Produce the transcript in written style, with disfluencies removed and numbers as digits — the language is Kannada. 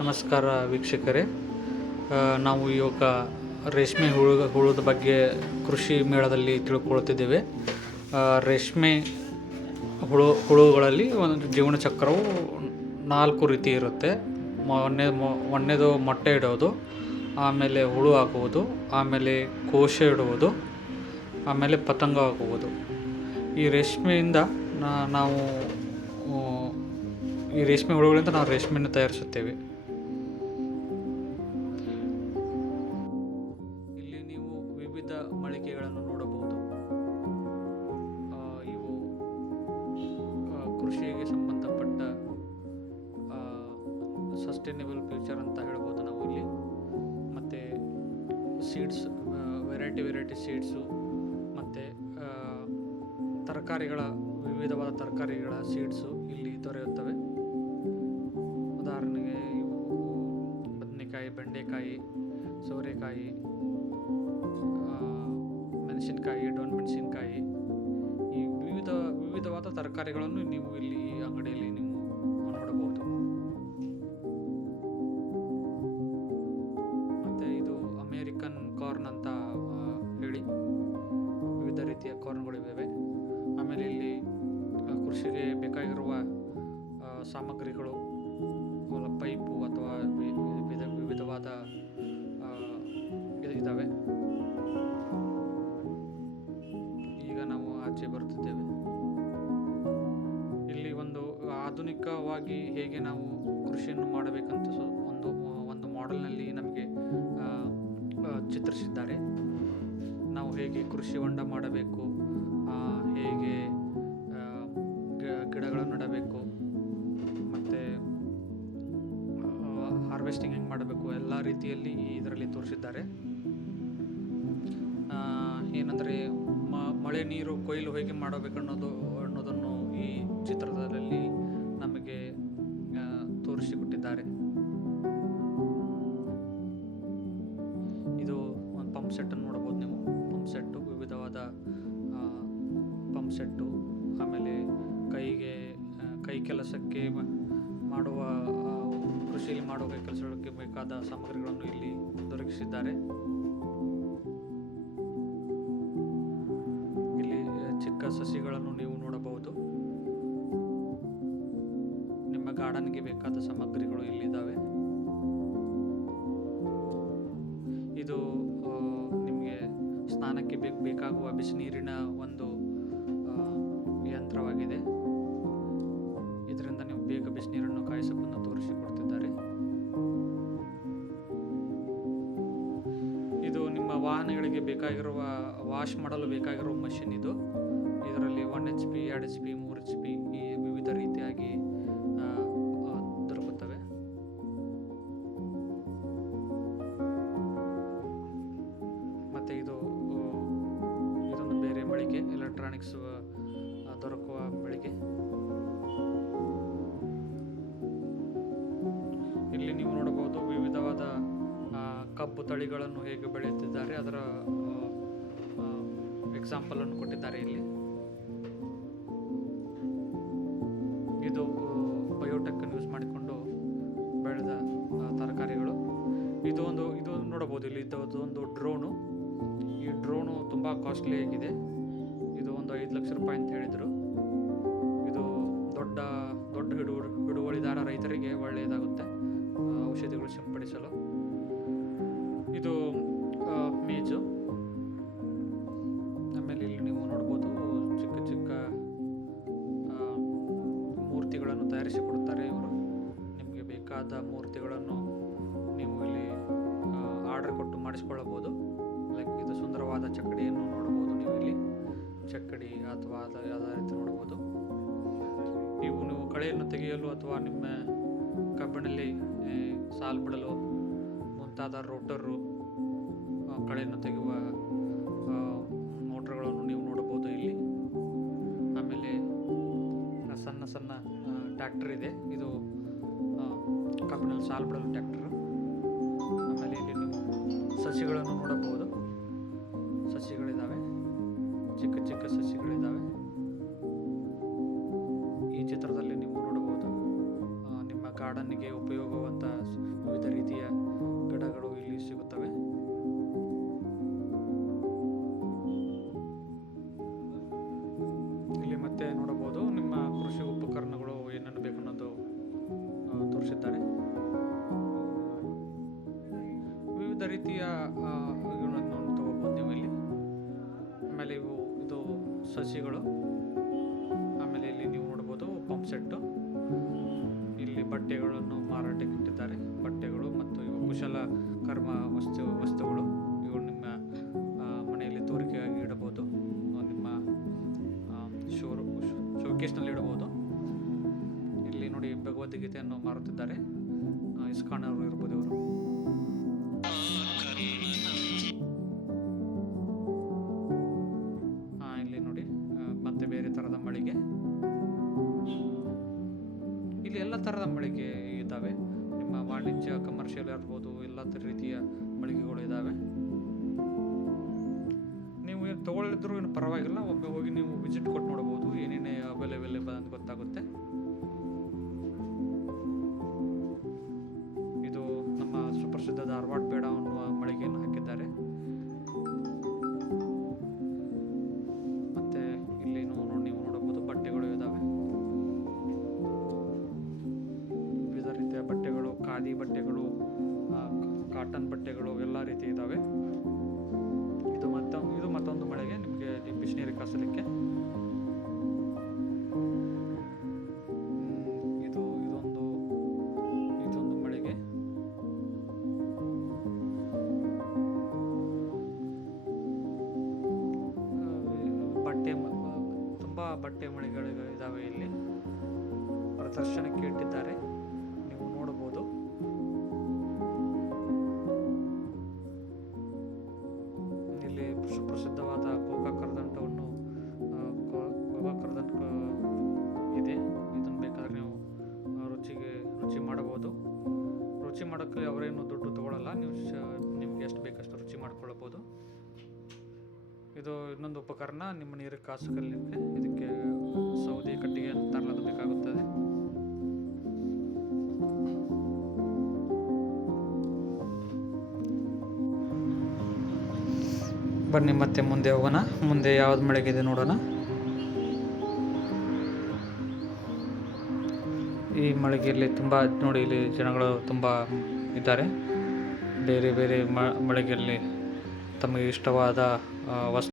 ನಮಸ್ಕಾರ ವೀಕ್ಷಕರೇ. ನಾವು ಇವಾಗ ರೇಷ್ಮೆ ಹುಳದ ಬಗ್ಗೆ ಕೃಷಿ ಮೇಳದಲ್ಲಿ ತಿಳ್ಕೊಳ್ತಿದ್ದೇವೆ. ರೇಷ್ಮೆ ಹುಳುಗಳಲ್ಲಿ ಒಂದು ಜೀವನ ಚಕ್ರವು 4 ರೀತಿ ಇರುತ್ತೆ. ಒಂದನೇದು ಮೊಟ್ಟೆ ಇಡೋದು, ಆಮೇಲೆ ಹುಳು ಆಗುವುದು, ಆಮೇಲೆ ಕೋಶ ಇಡುವುದು, ಆಮೇಲೆ ಪತಂಗ ಆಗುವುದು. ಈ ರೇಷ್ಮೆಯಿಂದ ನಾವು ಈ ರೇಷ್ಮೆ ಹುಳುಗಳಿಂದ ನಾವು ರೇಷ್ಮೆಯನ್ನು ತಯಾರಿಸುತ್ತೇವೆ. ಇಲ್ಲಿ ನೀವು ವಿವಿಧ ಮಳಿಗೆಗಳನ್ನು ನೋಡಬಹುದು. ಇವು ಕೃಷಿಗೆ ಸಂಬಂಧಪಟ್ಟ ಸಸ್ಟೈನೇಬಲ್ ಫ್ಯೂಚರ್ ಅಂತ ಹೇಳ್ಬೋದು ನಾವು ಇಲ್ಲಿ. ಮತ್ತು ಸೀಡ್ಸ್, ವೆರೈಟಿ ಸೀಡ್ಸು, ಮತ್ತು ವಿವಿಧವಾದ ತರಕಾರಿಗಳ ಸೀಡ್ಸು ಇಲ್ಲಿ ದೊರೆಯುತ್ತವೆ. ಉದಾಹರಣೆಗೆ ಇವು ಬದನೆಕಾಯಿ, ಬೆಂಡೆಕಾಯಿ, ಸೋರೆಕಾಯಿ, ಮೆಣಸಿನಕಾಯಿ, ಡೊಣಮೆಣಸಿನಕಾಯಿ, ಈ ವಿವಿಧವಾದ ತರಕಾರಿಗಳನ್ನು ನೀವು ಇಲ್ಲಿ ಈ ಅಂಗಡಿಯಲ್ಲಿ ನೀವು ನೋಡಬಹುದು. ಮತ್ತು ಇದು ಅಮೇರಿಕನ್ ಕಾರ್ನ್ ಅಂತ ಹೇಳಿ ವಿವಿಧ ರೀತಿಯ ಕಾರ್ನ್ಗಳಿವೆ. ಆಮೇಲೆ ಇಲ್ಲಿ ಕೃಷಿಗೆ ಬೇಕಾಗಿರುವ ಸಾಮಗ್ರಿಗಳು, ಪೈಪು ಅಥವಾ ವಿವಿಧವಾದ ಇದ್ದಾವೆ. ಈಗ ನಾವು ಆಚೆ ಬರುತ್ತಿದ್ದೇವೆ. ಇಲ್ಲಿ ಒಂದು ಆಧುನಿಕವಾಗಿ ಹೇಗೆ ನಾವು ಕೃಷಿಯನ್ನು ಮಾಡಬೇಕಂತ ಒಂದು ಮಾಡೆಲ್ನಲ್ಲಿ ನಮಗೆ ಚಿತ್ರಿಸಿದ್ದಾರೆ. ನಾವು ಹೇಗೆ ಕೃಷಿ ಹೊಂಡ ಮಾಡಬೇಕು, ಹೇಗೆ ಗಿಡಗಳನ್ನು ನೆಡಬೇಕು, ಮತ್ತು ಹಾರ್ವೆಸ್ಟಿಂಗ್ ಹೆಂಗೆ ಮಾಡಬೇಕು, ಎಲ್ಲ ರೀತಿಯಲ್ಲಿ ಇದರಲ್ಲಿ ತೋರಿಸಿದ್ದಾರೆ. ಏನಂದರೆ ಮಳೆ ನೀರು ಕೊಯ್ಲು ಹೇಗೆ ಮಾಡಬೇಕು ಅನ್ನೋದನ್ನು ಈ ಚಿತ್ರದಲ್ಲಿ ನಮಗೆ ತೋರಿಸಿಕೊಟ್ಟಿದ್ದಾರೆ. ಇದು ಒಂದು ಪಂಪ್ ಸೆಟ್ಟನ್ನು ನೋಡ್ಬೋದು ನೀವು. ಪಂಪ್ ಸೆಟ್ಟು, ವಿವಿಧವಾದ ಪಂಪ್ ಸೆಟ್ಟು, ಆಮೇಲೆ ಕೈ ಕೆಲಸಕ್ಕೆ ಮಾಡುವ ಕೃಷಿಯಲ್ಲಿ ಮಾಡುವ ಕೆಲಸಕ್ಕೆ ಬೇಕಾದ ಸಾಮಗ್ರಿಗಳನ್ನು ಇಲ್ಲಿ ದೊರಕಿಸಿದ್ದಾರೆ. ಇಲ್ಲಿ ಚಿಕ್ಕ ಸಸಿಗಳನ್ನು ನೀವು ನೋಡಬಹುದು. ನಿಮ್ಮ ಗಾರ್ಡನ್ಗೆ ಬೇಕಾದ ಸಾಮಗ್ರಿಗಳು ಇಲ್ಲಿದ್ದಾವೆ. ಇದು ನಿಮಗೆ ಸ್ನಾನಕ್ಕೆ ಬೇಕಾಗುವ ಬಿಸಿನೀರಿನ ಒಂದು ಯಂತ್ರವಾಗಿದೆ. ಇದರಿಂದ ನೀವು ಬೇಗ ಬಿಸಿನೀರನ್ನು ಕಾಯಿಸಬಹುದು ತೋರಿಸಿಕೊಡ್ತಿದ್ದಾರೆ. ಇದು ನಿಮ್ಮ ವಾಹನಗಳಿಗೆ ಬೇಕಾಗಿರುವ ವಾಶ್ ಮಾಡಲು ಬೇಕಾಗಿರುವ ಮಷಿನ್ ಇದು. ಇದರಲ್ಲಿ 1 HP, 2 HP, 3 HP ಈ ವಿವಿಧ ರೀತಿಯಾಗಿ ದೊರಕುತ್ತವೆ. ಮತ್ತು ಇದೊಂದು ಬೇರೆ ಮಳಿಗೆ, ಎಲೆಕ್ಟ್ರಾನಿಕ್ಸ್ ದೊರಕುವ ಮಳಿಗೆ. ಇಲ್ಲಿ ನೀವು ನೋಡಬಹುದು ವಿವಿಧವಾದ ಕಬ್ಬು ತಳಿಗಳನ್ನು ಹೇಗೆ ಬೆಳೆಯುತ್ತಿದ್ದಾರೆ, ಅದರ ಎಕ್ಸಾಂಪಲ್ ಅನ್ನು ಕೊಟ್ಟಿದ್ದಾರೆ ಇಲ್ಲಿ. ಇದು ಬಯೋಟೆಕ್ ಯೂಸ್ ಮಾಡಿಕೊಂಡು ಬೆಳೆದ ತರಕಾರಿಗಳು. ಇದು ನೋಡಬಹುದು. ಇಲ್ಲಿ ಒಂದು ಡ್ರೋನು. ಈ ಡ್ರೋನು ತುಂಬ ಕಾಸ್ಟ್ಲಿ ಆಗಿದೆ. ಇದು ಒಂದು 5 ಲಕ್ಷ ರೂಪಾಯಿ ಅಂತ ಹೇಳಿದರು. ಇದು ದೊಡ್ಡ ಹಿಡುವಳಿದಾರ ರೈತರಿಗೆ ಒಳ್ಳೆಯದಾಗುತ್ತೆ ಔಷಧಿಗಳು ಸಿಂಪಡಿಸಲು. ಇದು ಮೇಜು. ಆಮೇಲೆ ಇಲ್ಲಿ ನೀವು ನೋಡ್ಬೋದು ಚಿಕ್ಕ ಮೂರ್ತಿಗಳನ್ನು ತಯಾರಿಸಿಕೊಡುತ್ತಾರೆ ಇವರು. ನಿಮಗೆ ಬೇಕಾದ ಮೂರ್ತಿಗಳನ್ನು ನೀವು ಇಲ್ಲಿ ಆರ್ಡರ್ ಕೊಟ್ಟು ಮಾಡಿಸಿಕೊಳ್ಳಬಹುದು. ಲೈಕ್ ಇದು ಸುಂದರವಾದ ಚಕ್ಕಡಿಯನ್ನು ನೋಡಬಹುದು ನೀವು ಇಲ್ಲಿ. ಚಕ್ಕಡಿ ಅಥವಾ ಯಾವುದೇ ರೀತಿ ನೋಡಬಹುದು. ನೀವು ಕಳೆಯನ್ನು ತೆಗೆಯಲು ಅಥವಾ ನಿಮ್ಮ ಕಬ್ಬಿನಲ್ಲಿ ಸಾಲು ಬಿಡಲು ಮುಂತಾದ ರೋಟರು, ಕಳೆಯನ್ನು ತೆಗೆಯುವ ಮೋಟ್ರ್ಗಳನ್ನು ನೀವು ನೋಡಬಹುದು ಇಲ್ಲಿ. ಆಮೇಲೆ ಸಣ್ಣ ಟ್ರ್ಯಾಕ್ಟರ್ ಇದೆ. ಇದು ಕಬ್ಬಿನಲ್ಲಿ ಸಾಲು ಬಿಡಲು ಟ್ರ್ಯಾಕ್ಟರ್. ಆಮೇಲೆ ಇಲ್ಲಿ ನೀವು ಸಸಿಗಳನ್ನು ನೋಡಬಹುದು. ಸಸಿಗಳಿದ್ದಾವೆ, ಚಿಕ್ಕ ಸಸಿಗಳಿದ್ದಾವೆ. ಈ ಚಿತ್ರದಲ್ಲಿ ನೀವು ನೋಡಬಹುದು ನಿಮ್ಮ ಗಾರ್ಡನ್ಗೆ ಕೃಷಿಗೆ ಉಪಯೋಗವಂತ ವಿವಿಧ ರೀತಿಯ ಗಿಡಗಳು ಇಲ್ಲಿ ಸಿಗುತ್ತವೆ. ಇಲ್ಲಿ ಮತ್ತೆ ನೋಡಬಹುದು ನಿಮ್ಮ ಕೃಷಿ ಉಪಕರಣಗಳು ಏನೇನು ಬೇಕು ಅನ್ನೋದು ತೋರಿಸಿದ್ದಾರೆ. ವಿವಿಧ ರೀತಿಯ ಇವುಗಳನ್ನು ತಗೋಬಹುದು ನೀವು ಇಲ್ಲಿ. ಆಮೇಲೆ ಇದು ಸಸಿಗಳು. ಆಮೇಲೆ ಇಲ್ಲಿ ನೀವು ನೋಡ್ಬೋದು ಪಂಪ್ ಸೆಟ್ಟು. ಇಲ್ಲಿ ಬಟ್ಟೆಗಳನ್ನು ಮಾರಾಟಕ್ಕೆ ಇಟ್ಟಿದ್ದಾರೆ. ಬಟ್ಟೆಗಳು ಮತ್ತು ಇವು ಕುಶಲ ಕರ್ಮ ವಸ್ತುಗಳು. ಇವು ನಿಮ್ಮ ಮನೆಯಲ್ಲಿ ತೋರಿಕೆಯಾಗಿ ಇಡಬಹುದು. ನಿಮ್ಮ ಶೋಕೇಸ್ನಲ್ಲಿ ಇಡಬಹುದು. ಇಲ್ಲಿ ನೋಡಿ ಭಗವದ್ಗೀತೆಯನ್ನು ಮಾರುತ್ತಿದ್ದಾರೆ. ಇಸ್ಕಾನ್ ಅವರು ಇರ್ಬೋದು ಇವರು. ಇಲ್ಲಿ ನೋಡಿ ಮತ್ತೆ ಬೇರೆ ಥರದ ಮಳಿಗೆ. ಇಲ್ಲಿ ಎಲ್ಲ ಥರದ ಮಳಿಗೆ ಇದ್ದಾವೆ. ನಿಮ್ಮ ವಾಣಿಜ್ಯ ಕಮರ್ಷಿಯಲ್ ಇರ್ಬೋದು, ಎಲ್ಲ ರೀತಿಯ ಮಳಿಗೆಗಳು ಇದ್ದಾವೆ. ನೀವು ಏನು ತೊಗೊಳ್ಳಿದ್ರು ಏನು ಪರವಾಗಿಲ್ಲ, ಒಮ್ಮೆ ಹೋಗಿ ನೀವು ವಿಸಿಟ್ ಕೊಟ್ಟು ನೋಡ್ಬೋದು ಏನೇನೇ ಅವೈಲೇಬಲ್ ಅಂತ ಗೊತ್ತಾಗುತ್ತೆ. ಇದು ನಮ್ಮ ಸುಪ್ರಸಿದ್ಧ ಧಾರವಾಡ ಪೇಡ ಅನ್ನುವ ಮಳಿಗೆಯನ್ನು ಹಾಕಿದ್ದಾರೆ. ಮತ್ತೆ ಇಲ್ಲಿ ನೀವು ನೋಡಬಹುದು ಬಟ್ಟೆಗಳು ಇದ್ದಾವೆ. ವಿವಿಧ ರೀತಿಯ ಬಟ್ಟೆಗಳು, ಖಾದಿ ಬಟ್ಟೆಗಳು, ಕಾಟನ್ ಬಟ್ಟೆಗಳು ಎಲ್ಲ ರೀತಿ ಇದ್ದಾವೆ. ಇದು ಮತ್ತೊಂದು ಮಳಿಗೆ ನಿಮಗೆ ಬಿಸಿನೀರಿಗೆ ಕಾಸಲಿಕ್ಕೆ. ಇದೊಂದು ಮಳಿಗೆ. ತುಂಬ ಬಟ್ಟೆ ಮಳಿಗೆಗಳು ಇದ್ದಾವೆ. ಇಲ್ಲಿ ಪ್ರದರ್ಶನಕ್ಕೆ ಇಟ್ಟಿದ್ದಾರೆ, ನೀವು ನೋಡಬಹುದು. ಇಲ್ಲಿ ಸುಪ್ರಸಿದ್ಧವಾದ ಗೋಕಾಕ್ ಕರದಂಟವನ್ನು ಇದೆ. ಇದನ್ನು ಬೇಕಾದ್ರೆ ನೀವು ರುಚಿ ಮಾಡಬಹುದು. ರುಚಿ ಮಾಡೋಕ್ಕೆ ಅವರೇನು ದುಡ್ಡು ತಗೊಳ್ಳಲ್ಲ. ನಿಮ್ಗೆ ಎಷ್ಟು ಬೇಕಷ್ಟು ರುಚಿ ಮಾಡ್ಕೊಳ್ಳಬಹುದು. ಇದು ಇನ್ನೊಂದು ಉಪಕರಣ ನಿಮ್ಮ ನೀರಿಗೆ ಕಾಸು ಕಲಿಯಲಿಕ್ಕೆ. ಇದಕ್ಕೆ ಸೌದೆ ಕಟ್ಟಿಗೆ ತರಲದು ಬೇಕಾಗುತ್ತದೆ. ಬನ್ನಿ ಮತ್ತೆ ಮುಂದೆ ಹೋಗೋಣ. ಮುಂದೆ ಯಾವ್ದು ಮಳಿಗೆ ನೋಡೋಣ. ಈ ಮಳಿಗೆಯಲ್ಲಿ ತುಂಬ ನೋಡಿ, ಇಲ್ಲಿ ಜನಗಳು ತುಂಬ ಇದ್ದಾರೆ. ಬೇರೆ ಬೇರೆ ಮಳಿಗೆಯಲ್ಲಿ ತಮಗೆ ಇಷ್ಟವಾದ ವಸ್ತು